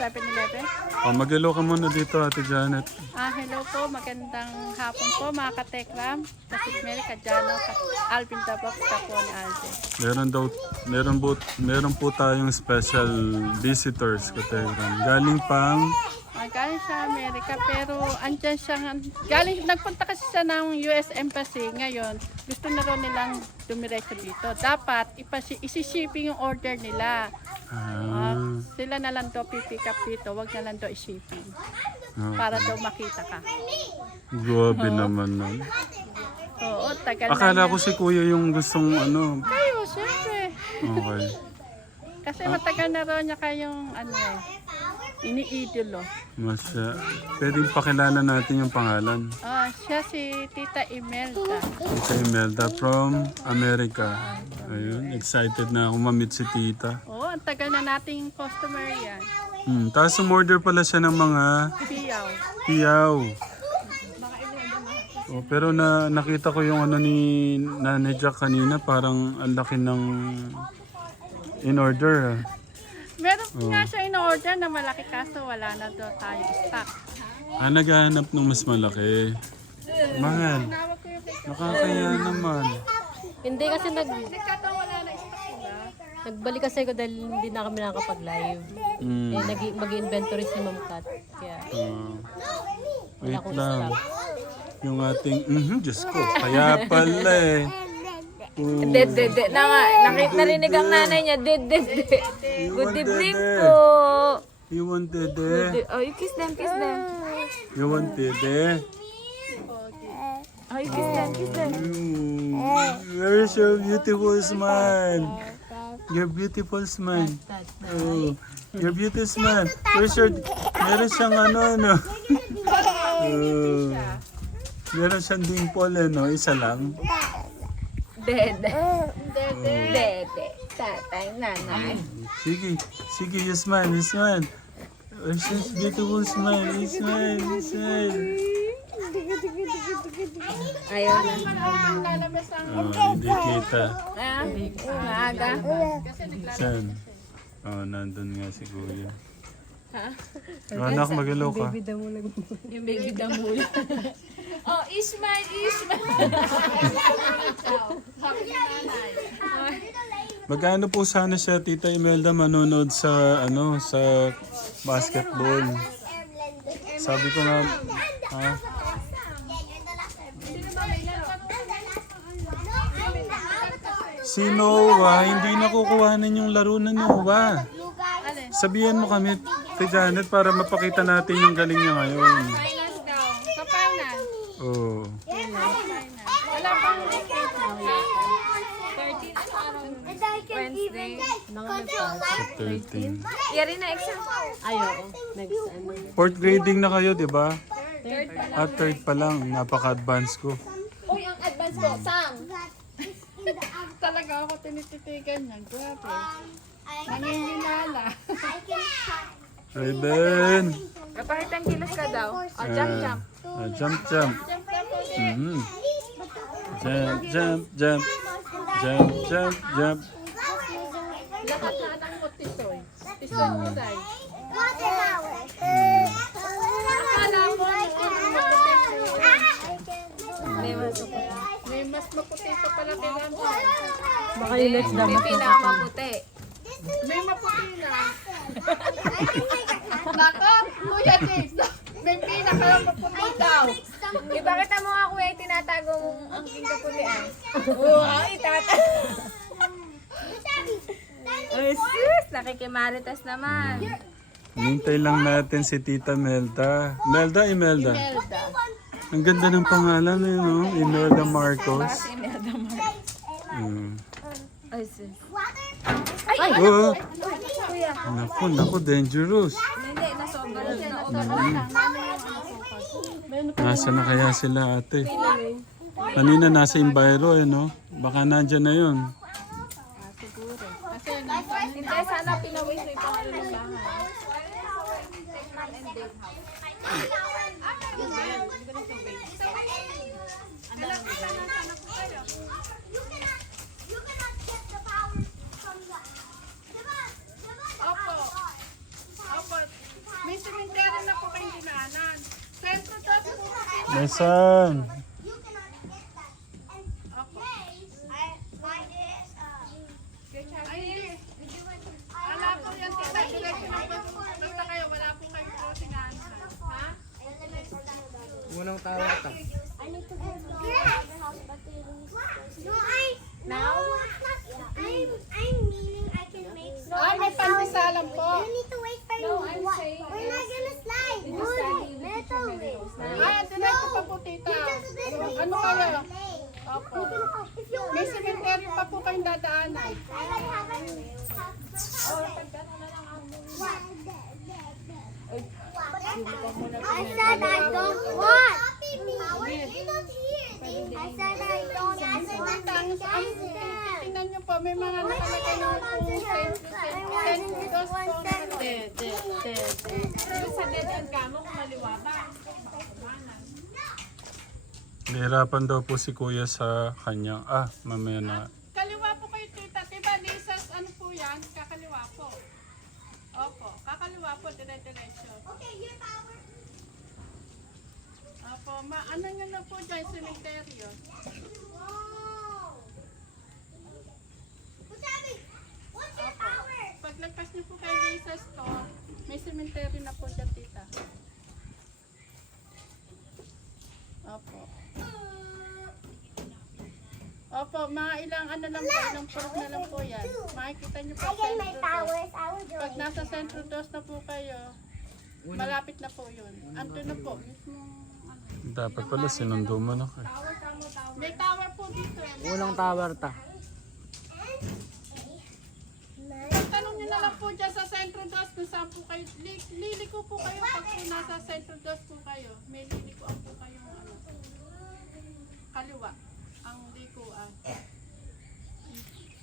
7-Eleven. Oh, mag-hello ka muna dito, Ate Janet. Ah, hello po, magandang hapon po mga katekram. Kasi Mary Kajano, Alvin Dabok, Kapo ni Alvin. Meron daw, meron po, meron po tayong special visitors, Kategram. Galing pang, Ah, galing sa Amerika pero andyan siya, galing, nagpunta kasi siya ng US Embassy ngayon. Gusto na raw nilang dumiretso dito. Dapat ipasi, isi-shipping yung order nila. Ah, ah, sila na lang daw pipick up dito, wag na lang daw i-shipping. ah, Para daw makita ka. grabe naman nun. Oo, tagal Akala na ko si Kuya yung gustong ano. Kayo, syempre. Okay. Kasi matagal na raw niya kayong ano eh, iniidolo. Masya. Pwedeng pakilala natin yung pangalan. Ah, siya si Tita Imelda. Tita Imelda from America. Ayun, excited na ako si Tita. Oo, ang tagal na nating customer yan. Hmm, tapos umorder pala siya ng mga Piyaw. piyaw. Oh, pero na nakita ko yung ano ni Nanay Jack kanina, parang ang laki ng in order. ah. Meron nga siya in-order na malaki kaso wala na daw tayo stock. Ah, naghahanap ng mas malaki. Mahal. Nakakaya naman. Hindi kasi nag Nagkataon wala na stock diba? nagbalik kasi ko dahil hindi na kami nakakapag-live. Hmm. Eh, nag mag-inventory si Ma'am Kat. Kaya, Ah. wait lang. Yung ating, mhm, Diyos ko, kaya pala eh. Oh, De, de, de. Na nga, nakita narinig ang nanay niya. De, de, de. Good evening po. You want dede? Oh, you kiss them, kiss them. You want dede? Oh, you kiss them, kiss them. Mm, Where's your beautiful smile? Your beautiful smile. Oh, your beautiful smile. Where's your... Meron siyang ano, ano. Oh, meron siyang dimple, ano. Isa lang. De, de. De, de. Tatay, nanay. Sige, sige, you smile, you smile. Where's your beautiful smile? You smile, you smile. Ayaw na. Oh, hindi kita. Ah, maaga. Saan? Oh, nandun nga si Kuya. Oh, anak, mag-hello ka. Yung baby damula. oh, Ismail, Ismail. Magkano po sana siya, Tita Imelda, manonood sa, ano, sa basketball? Sabi ko nga, ha? Si Noah, hindi nakukuhanan yung laro na Noah. Sabihan mo kami, Tita Janet, para mapakita natin yung galing niya ngayon. Finance daw. Sa finance. Oh. Wala pang Wednesday. Sa 13. Yari na exam. ayo, next ano. Fourth grading na kayo, di ba? At third pa lang, napaka-advance ko. Uy, ang advance ko, Sam. Talaga ako tinititigan niya. Grabe. Nangihinala. Ay, Ben! Kapahitang kilos ka daw. Oh, jump, jump. Ah, jump, jump. Mhm. Jump, jump, jump. Jump, jump, jump. Lahat na anak mo tisoy. Akala mo nung May masok. may mas maputi pa pala kaya mo. Baka yung next May dapat pinakamaputi. May maputi na. Nako, Kuya James. May pinaka maputi daw. Eh, bakit ang mga kuya ay tinatago mong ang kikapulian? Oo, oh, itatago. Ay, sus! Nakikimaritas naman. Hintay lang natin si Tita Melda. Melda, Imelda. Ang ganda ng pangalan eh, no? Imelda Marcos. Mm. Ay, sus. Oh! Naku, naku, dangerous. Hindi, nasobra na. Nasa na kaya sila ate? Kanina nasa Enviro eh, no? Baka nandyan na yun. Hindi, sana pinawis mo yung pangalan ng bahay. Opo. Opo. cemetery na po kayong dinaanan. Sentro dos po. My son. Ay, hindi. Wala po yan, tita. Diretso na po. Basta kayo, wala po kayong closingan. Ha? Unang tawa ito. No, I now I'm I'm meaning I can make so Ay, may pandisalan po. You need to wait for me. What? We're not gonna slide. Wood, metal wheel. Ah, diretso pa po, tita. Ano kayo? Opo. If you May cemetery pa po kayong dadaanan. I like have a I said I don't want. You're not here. I said I don't want. Ang, ang, tingnan niyo po, may mga nakalagay na po sentro, sentro dos po. De, de, de, de. Sa dead end ka mo, kung maliwa ba? Nahirapan daw po si kuya sa kanyang, ah, mamaya na. Kaliwa po kayo, tita. Diba, Lisas, ano po yan? Kakaliwa po. Opo, kakaliwa po, dire-diretso. Okay, your power. Opo, ma ano nyo na po dyan, cemetery. Wow. Kusabi, what's your power? Paglagpas niyo po kay Lisas store, may cemetery na po dyan, tita. Opo. Opo, mga ilang ano lang po, ilang purok na lang po yan. Makikita niyo po my sentro dos. Pag nasa sentro dos na po kayo, malapit na po yun. Ando na po, mismo. ano. Dapat pala sinundo mo na kayo. May tower po dito. eh. Unang tower ta. Tanong niyo na lang po dyan sa Centro Dos kung saan po kayo. Li- liliko po kayo pag po nasa Centro Dos po kayo. May lilikuan po kayo ano. Kaliwa. Ang likuan.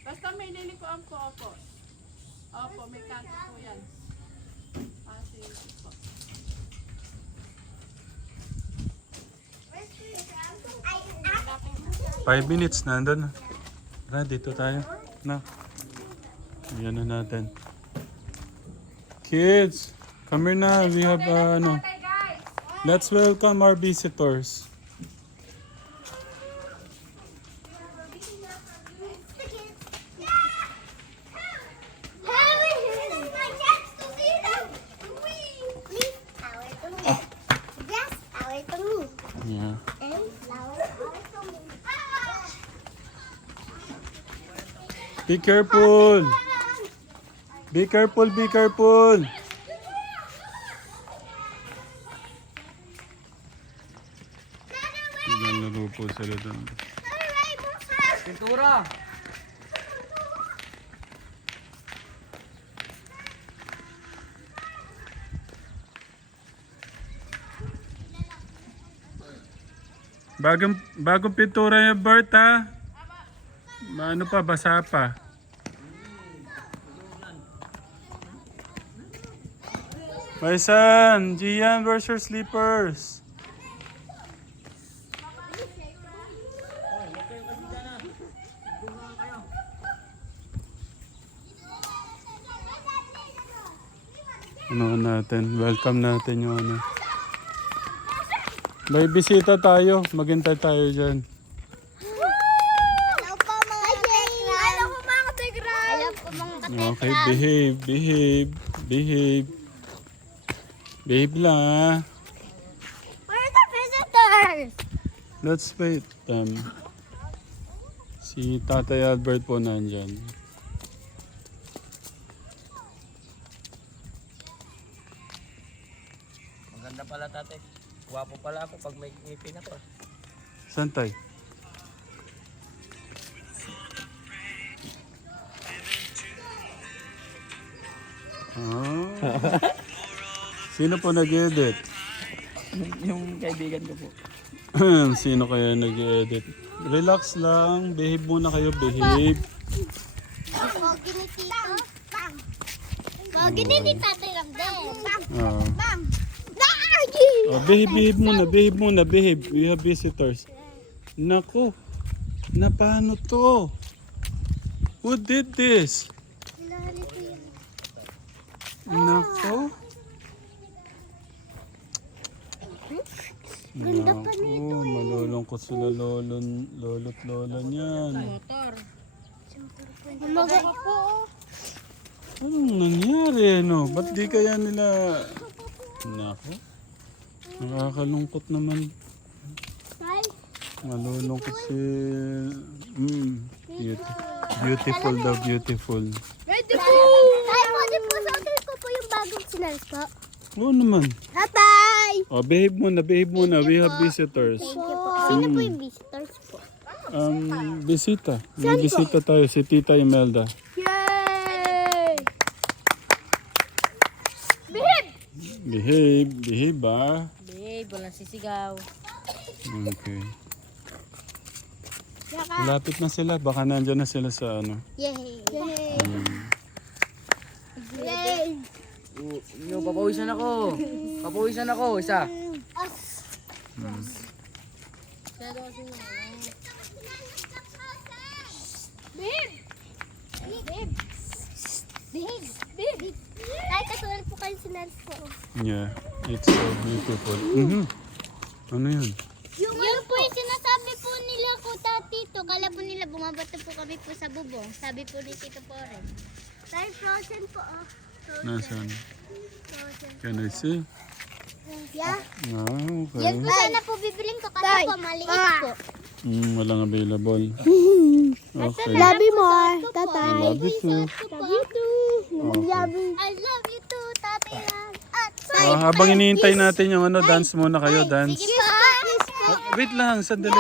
Basta may lilikuan po opo. Opo, may kanto po yan. Ah, sige po. Five minutes na, andun. Tara, dito tayo. Na. Ayan na natin. Kids, come here na. We have, uh, ano. Let's welcome our visitors. Yes, power to me. Yeah. And flower, power to me. Be careful. Be careful, be careful. Naglalaro po sila doon. Pintura! Bagong, bagong pintura yung Bert ha. Ano pa, basa pa. My son, Gian, where's your slippers? Ano natin, welcome natin yung ano. May bisita tayo, maghintay tayo dyan. Okay, behave, behave, behave. Ah. Where are the visitors? Let's wait. Um, si Tatay Albert po nandyan. Maganda pala tate. Wapo pala ako pag may ngipin ako. Saan tayo? Ah. Sino po nag-edit? Yung kaibigan ko po. Sino kaya nag-edit? Relax lang. Behave muna kayo. Behave. Pogi ni Tito. Bam. Pogi ni Tatay Ramdel. Bam. Ah. Bam. Naagi! Oh, behave, behave muna. Behave muna. Behave. We have visitors. Nako. Na paano to? Who did this? Nako. Ganda pa nito Oh, malulungkot sila lolo, lolo't lola niyan. Umaga po. Anong nangyari, no? Ba't di kaya nila... Nako. Nakakalungkot naman. Malulungkot si... Mm, beauty. Beautiful daw, beautiful. ready po! Tay, pwede po sa hotel ko po yung bagong sinals po. Oo naman. Tatay! Oh, behave muna, behave muna. We have visitors. Thank you po. Sino po yung visitors po? Um, bisita. May bisita tayo, si Tita Imelda. Yay! Behave! Behave, behave ba? Babe, walang sisigaw. Okay. Malapit na sila, baka nandyan na sila sa ano. Yay! Yay! Hmm. Yay! Yo, papawisan ako. Papawisan ako, isa. Behave! Behave! Behave! Behave! Tay, katulad po kayo sinals po. Yeah, it's so beautiful. Mhm. Ano yun? Yung Yun po yung sinasabi po nila ko tatito. Kala po nila bumabato po kami po sa bubong. Sabi po ni Tito Poren. Tay, frozen po oh. Nasaan? Can I see? Yeah. Ah, Yan okay. po sana po bibiling ko kasi po maliit po. Mm, walang available. Okay. Love you more, tatay. Love you too. Love you too. Okay. I love you too, tatay. At Ah, habang iniintay natin yung ano, dance muna kayo, dance. Sige po. Ah, wait lang, sandali.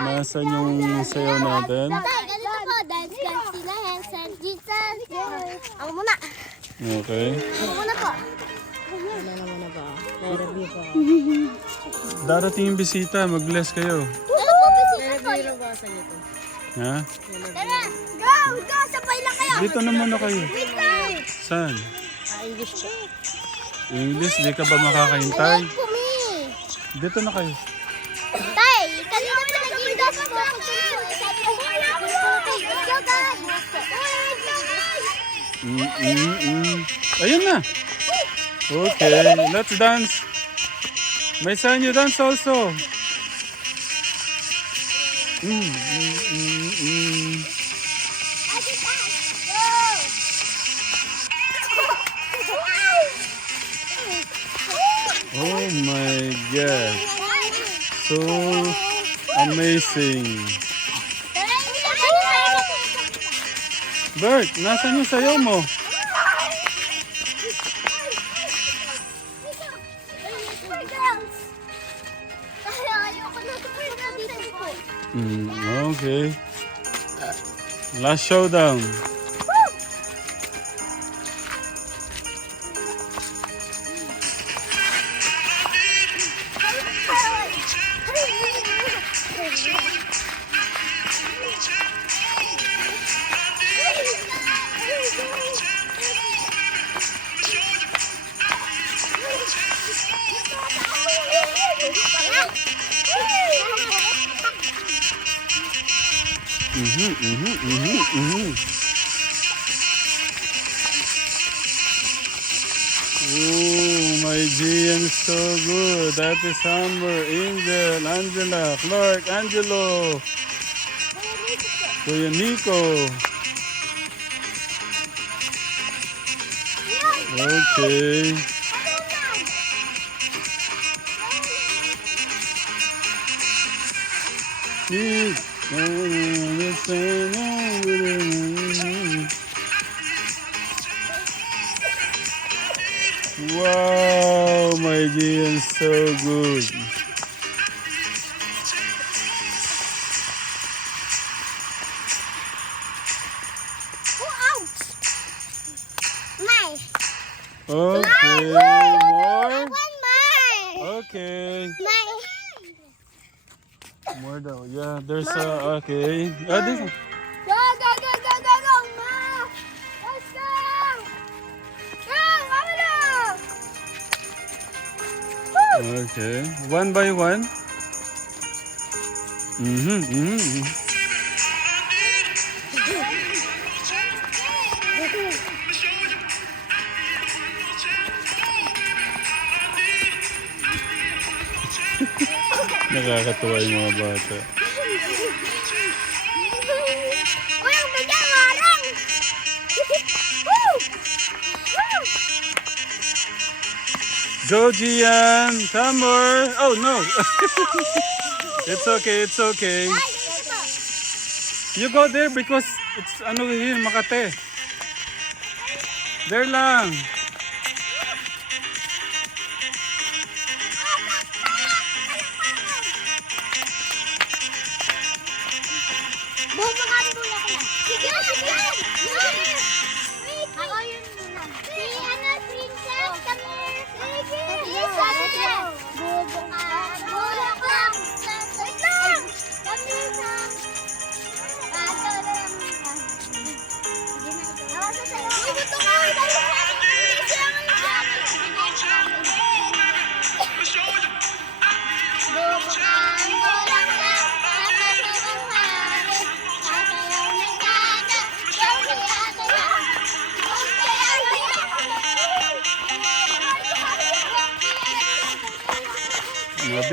Nasaan yung sayaw natin? Tay, ganito po. Dance dance sila. Hands and Jesus. Ako muna. Okay. Muna po. Wala naman na ba? May-review pa. Darating yung bisita, mag-bless kayo. Ano po po? May-review ba sa? Ha? Tara, go! Go! Sabay lang kayo! Dito na muna kayo. Wait lang! Saan? English po. English, di ka ba me! Dito na kayo. Mm, mm, mm. Ayun na. Okay, let's dance. May sign you dance also. Mm, mm, mm, mm. Oh my god. So amazing. Bert, nasan yung sayaw mo? Mm, okay. Last showdown. Good. That is Amber, Angel, Angela, Clark, Angelo, Kuya Nico. Okay. Keep. Wow, my GM is so good. Mai! Okay, more. One more! Okay, Mai! more daw. Yeah, there's a, okay. Ah, this, Go, okay. One by one. Mm-hmm, mm-hmm. Nakakatuwa yung mga bata. Go, Gian! Come! Oh, no! it's okay, it's okay. You go there because it's ano here, Makate. There lang. Bumukhaan muna ko na. Sige, sige! Sige!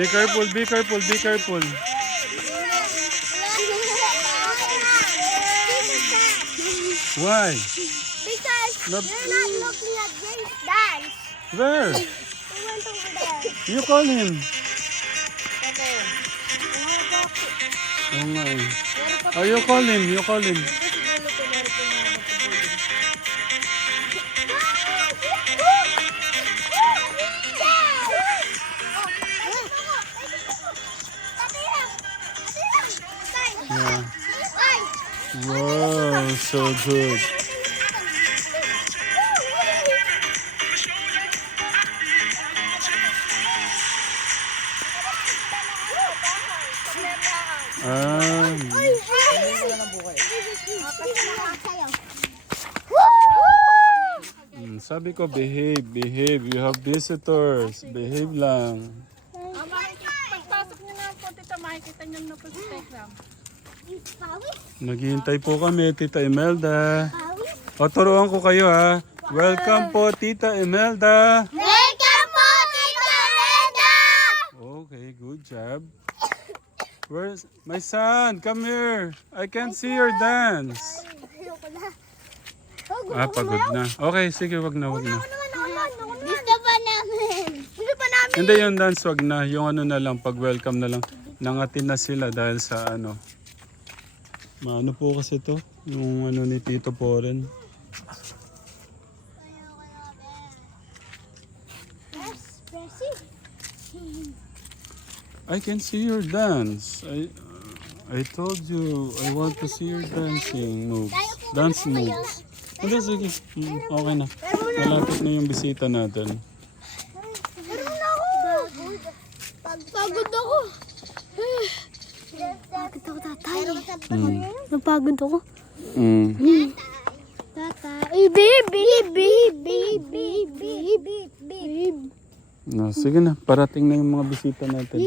Be careful, be careful, be careful. Why? Because No. you're not looking at James dance. Where? He went over there. You call him. Oo nga eh. Oh, you call him, you call him. So good. Ah, mm, sabi ko behave, behave. You have visitors. Behave lang. Ah, pagpasok niyo nga po, tita, makikita niyo na po sa Telegram. Maghihintay po kami, Tita Imelda. O, turuan ko kayo ha. Welcome po, Tita Imelda. Welcome po, Tita Meda! Okay, good job. Where's my son? Come here. I can't see your dance. Ah, pagod na. Okay, sige, wag na, wag na. Gusto pa namin. Gusto pa namin. Hindi yung dance, wag na. Yung ano na lang, pag welcome na lang. Nangatin na sila dahil sa ano. Maano po kasi to? Yung ano ni Tito Poren. I can see your dance. I I told you I want to see your dancing moves. Dance moves. Hindi, sige. Mm, Okay na. Malapit na yung bisita natin. Meron na ako. Pagod ako. Pagod ako, tatay. Mm. Napagod ako. Mm. Tatay. Baby, baby, baby, baby, baby. No, sige na, parating na yung mga bisita natin.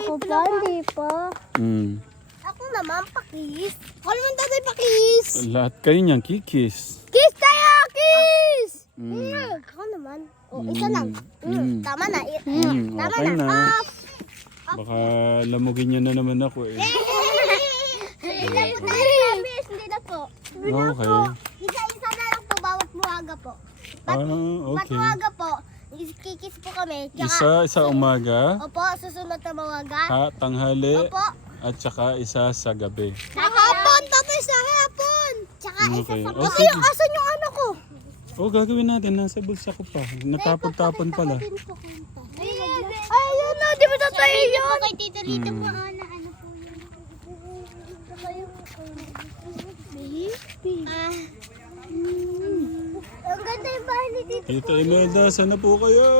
Ako pa, hindi pa. Mm. Ako naman, pakis. Ako naman, tatay, pakis. Lahat kayo niyan, kikis. Kiss tayo, kiss! Mm. Ako naman. O, isa lang. Mm. Mm, Tama na. Mm, Tama okay na. na. Off. Baka lamugin niyo na naman ako eh. Hindi na po. Hindi na po. Okay. Isa-isa na lang po bawat buhaga po. Ah, Bawat okay. buhaga po, kikis po kami. Tsaka, Isa, isa umaga, Opo, susunod na mawaga. ha, tanghali, Opo. at saka isa sa gabi. Sa hapon, tapos sa hapon. Tsaka isa Okay. sa O, Kasi sige. yung asan yung ano ko? Oh, gagawin natin. Nasa bulsa ko pa. Natapon-tapon pala. Ay, yun tatay yun? Kay Tito Lito Hmm. po, ano, ano po yun? Ah. Ang ganda yung bahay ni Tito. Tita Imelda, sana po kayo?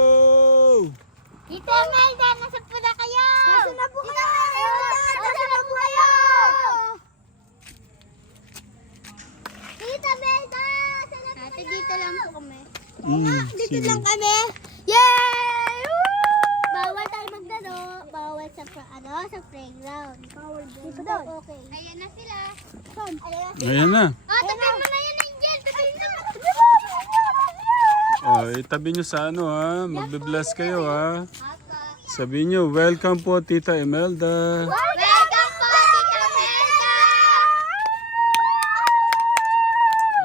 Tita Melda, nasa po na kayo? Nasa na po kayo? Nasa na po kayo? Tita Melda, nasa na po Ate, dito lang po kami. Mm, sige. kami. Yay! Woo! Magdano. Bawal sa pra- ano, sa playground. Bawal dito daw. Okay. Ayan na sila. Ayan na sila. Ayan na. Ah, tabi mo na yan, Angel. Tabi mo. Oh, itabi nyo sa ano ha. Magbe-bless kayo ha. Sabihin nyo, welcome po Tita Imelda. Welcome po, Tita Melda!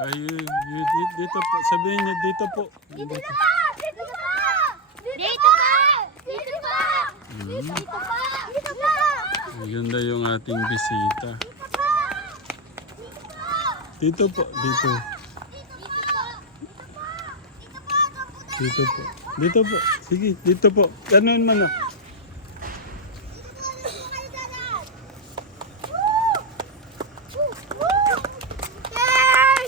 Ay, dito po. Sabihin nyo, dito po. Dito po! Dito po! Dito po! Dito po! Na yung ating bisita. Dito po, dito. Dito po. Dito po. Sige, dito po. Ganun man na. Yay!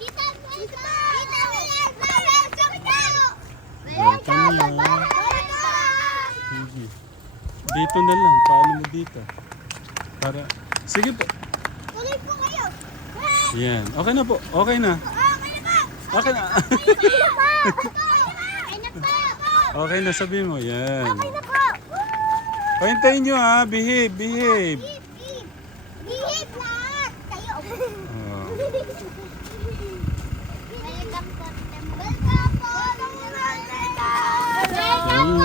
Tita Melda! Tita Melda! Welcome po! Welcome na. Sige. Dito na lang. Paano mo dito? Para... Sige po. Tuloy po kayo! Yan. Okay na po. Okay na. Okay na po! Okay na. Okay na po! Okay na po! okay na sabihin mo. Yan. Okay na po! Pahintayin nyo ha. Behave, behave. Beep lahat! Kayo! Oh. Welcome po, Tita Melda. Welcome po, Tita Melda. Hello.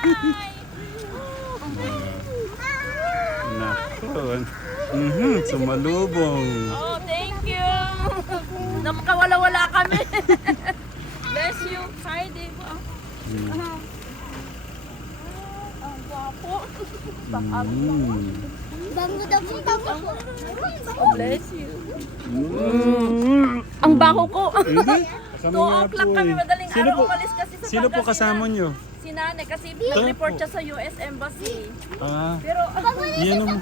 Nako. Mhm, sumalubong. Oh, thank you. Namakawala-wala kami. Bless you. Friday po. Ang gwapo. Mm. Bango daw po, bango. Oh, bless you. Mm. Ang baho ko. Hindi. Kami 2 nga o'clock kami madaling Sino araw po, umalis kasi sa sino po kasama nyo? Si Nane kasi nag-report siya sa US Embassy. Ah, Pero yan ang...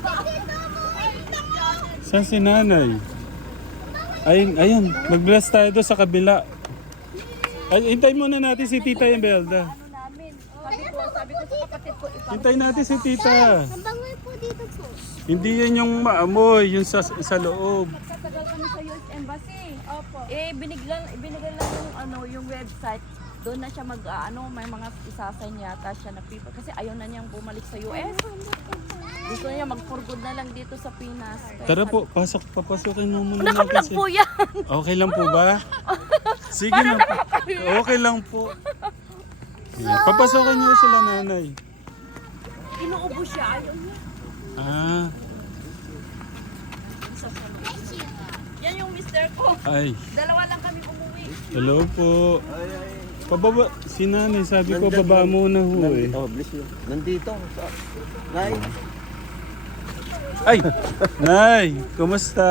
Saan si nanay? Ayun, ayun. Mag-bless tayo doon sa kabila. Ay, hintay muna natin si Tita Imelda. ano namin, sabi ko, sabi ko sa kapatid ko, ipang Hintay natin si Tita. Ang bango po dito po. Hindi yan yung maamoy, yung sa, sa loob. Kami sa US Embassy. Opo. Eh, biniglan, binigyan lang yung, ano, yung website. Doon na siya mag, ah, ano, may mga isasign yata siya na people. Kasi ayaw na niyang bumalik sa US. Gusto niya mag-for good na lang dito sa Pinas. Kaya Tara po, pasok, papasukin mo muna Nakablog natin si- po yan. Okay lang po ba? Sige na po. Okay lang po. Yeah, papasokan niyo sila nanay. Inuubo siya. Ayaw niya. Ah, Yan yung mister ko. ay. Dalawa lang kami umuwi. Hello po. Pababa, si nanay sabi ko baba muna ho eh. Oh, bless you. Nandito. Sa... Nay. Ay! Nay, kumusta?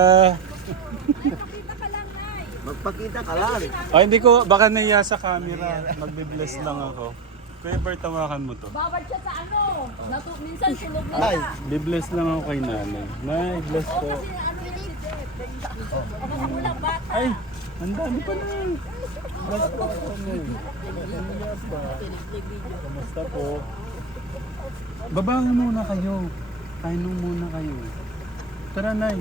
Magpakita ka lang. Ay, hindi ko, baka naiya sa camera. Magbe-bless lang ako. Kuya Bert, tawakan mo to. Babad siya sa ano. Natu minsan sunog na Nay. siya. Be-bless lang ako kay nanay. Nay, bless po. Kasi ano yan si Deb. Ako bata. Ay, ang dami pa na. Bless po ako nay. Kumusta po? Babangon muna kayo. Kainom muna kayo. Tara, Nay.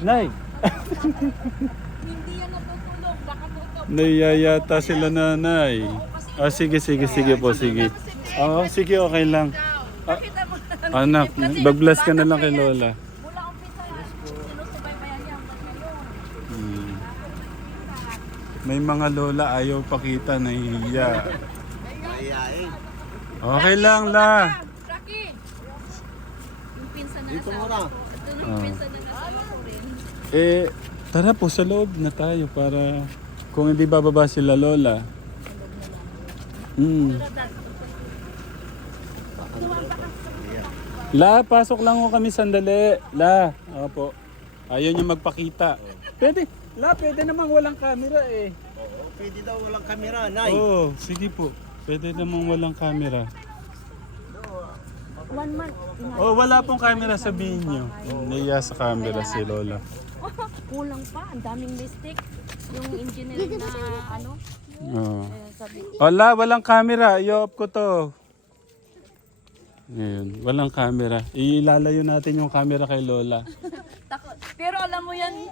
Nay! Hindi yan natutulog. Baka tutok. Nayayata sila nanay. Ah, sige, sige, sige po, sige. Oo, sige, okay lang. Ah, anak, mag-bless ka na lang kay Lola. Mula umpisa, sinusubaybayan niya hanggang ngayon. Hmm. May mga lola ayaw pakita, nahihiya. Okay lang, la. Rocky! Yung pinsan na Dito nasa muna. Ito yung Ah. pinsan na nasa ko rin. Eh, tara po sa loob na tayo para kung hindi bababa sila lola. Hmm. La, pasok lang ko kami sandali. La, opo. Ayaw niya magpakita. Pwede. La, pwede namang walang camera eh. Oo, pwede daw walang kamera, Nay. Oo, sige po. Pwede namang walang camera. One month. Oh, wala pong camera sabihin niyo. Naiya sa camera si Lola. Kulang pa. Ang daming mistake. Yung engineer na ano. Oo. eh, sabi Wala, walang camera. I-off ko to. Ngayon, walang camera. Ilalayo natin yung camera kay Lola. Takot. Pero alam mo yan,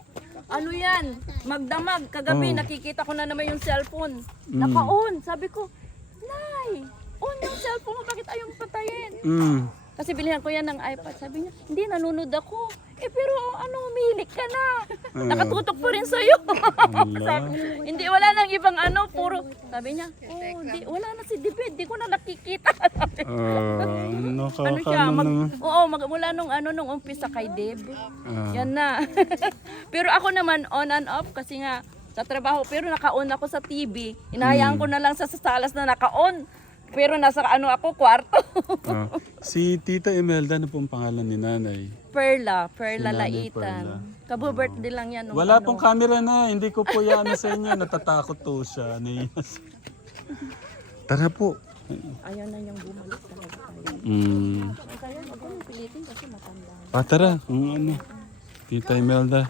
ano yan, magdamag. Kagabi Oh. nakikita ko na naman yung cellphone. Mm. Naka-on. Sabi ko, Nay, on yung cellphone mo, bakit ayaw mo patayin? Mm. Kasi bilhin ko yan ng iPad. Sabi niya, hindi, nanonood ako. Eh, pero ano, umihilig ka na. Nakatutok pa rin sa'yo. sabi, hindi, wala nang ibang ano, puro. Sabi niya, oh, di, wala na si David, di ko na nakikita. Sabi, Ah, ano siya, mag, oo, mag, mula nung ano, nung umpisa kay Deb. Ah. Yan na. pero ako naman, on and off, kasi nga, sa trabaho, pero naka-on ako sa TV. Inahayaan ko na lang sa, sa salas na naka-on. Pero nasa ano ako, kwarto. Ah. Si Tita Imelda, ano pong pangalan ni nanay? Perla, Perla Si Laitan. Kabo-birthday lang yan. nung Wala ano. pong camera na, hindi ko po yan sa inyo. Natatakot po siya. Naiya siya. Tara po. Ayaw na niyang bumalik talaga. Mm. Kaya wag ko nang pilitin kasi matanda. Ah, tara. Kung ano. Tita Imelda.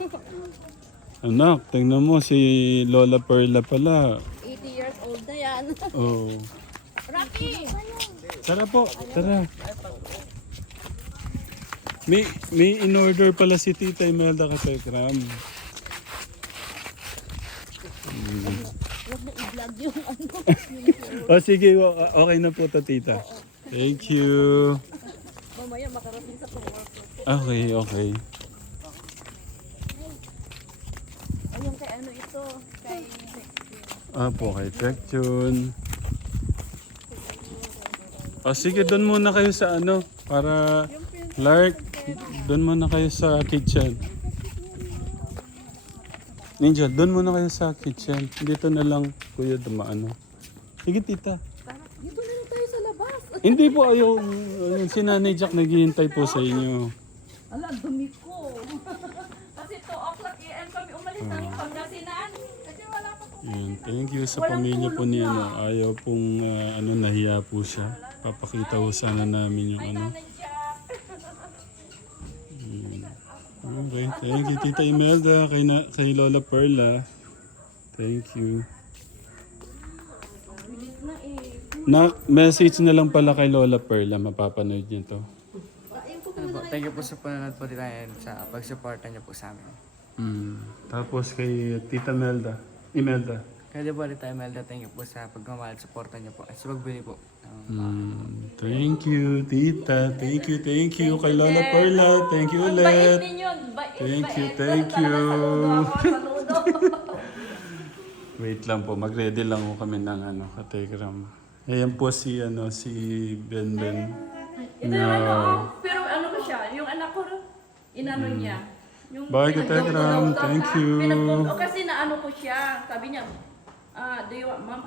Anak, tingnan mo si Lola Perla pala. 80 years old na yan. Oh. Tara po, tara. May, may in-order pala si Tita Imelda ka i-vlog yung ano. O sige, okay na po to tita. Thank you. Mamaya makarating sa work. Okay, okay. Ayun kay ano ito. Kay Apo, kay Tekchun. O sige, doon muna kayo sa ano, para Clark, doon muna kayo sa kitchen. Ninja, doon muna kayo sa kitchen. Dito na lang, kuya, dumaano. Sige, tita. Dito na lang tayo sa labas. Hindi po ayaw, ayun, si Nanay Jack naghihintay po sa inyo. Ala, dumi ko. kasi 2 o'clock AM kami umalis ng Pangasinan. Kasi wala pa po. Thank you sa pamilya po ni ano. Ayaw pong ah, ano, nahiya po siya. Papakita ko sana namin yung ano. Mm. Okay, thank you Tita Imelda, kay, na, kay Lola Perla. Thank you. Na, message na lang pala kay Lola Perla, mapapanood niyo to. Ano po, thank you po sa panonood po din and sa pagsuporta niyo po sa amin. Mm. Tapos kay Tita Melda, Imelda. Kaya po rin tayo, Melda, thank you po sa pagmamahal at suporta niyo po at sa pagbili po. Um, Mm, thank you, Tita. Thank you, thank you. Kay Lola Perla, thank you Ang bait ulit. ninyo. Bait, Thank you, thank Talaga, you. Saludo ako, saludo. Wait lang po, mag-ready lang po kami ng ano, kategram. Ayan po si, ano, si Ben Ben. Ito yung ano, oh. pero ano ko siya, yung anak ko, inano niya. Yung Bye, pinagdodolaw Thank you. Pinagdodolaw- kasi naano ko siya, sabi niya, ah, do you want, ma'am,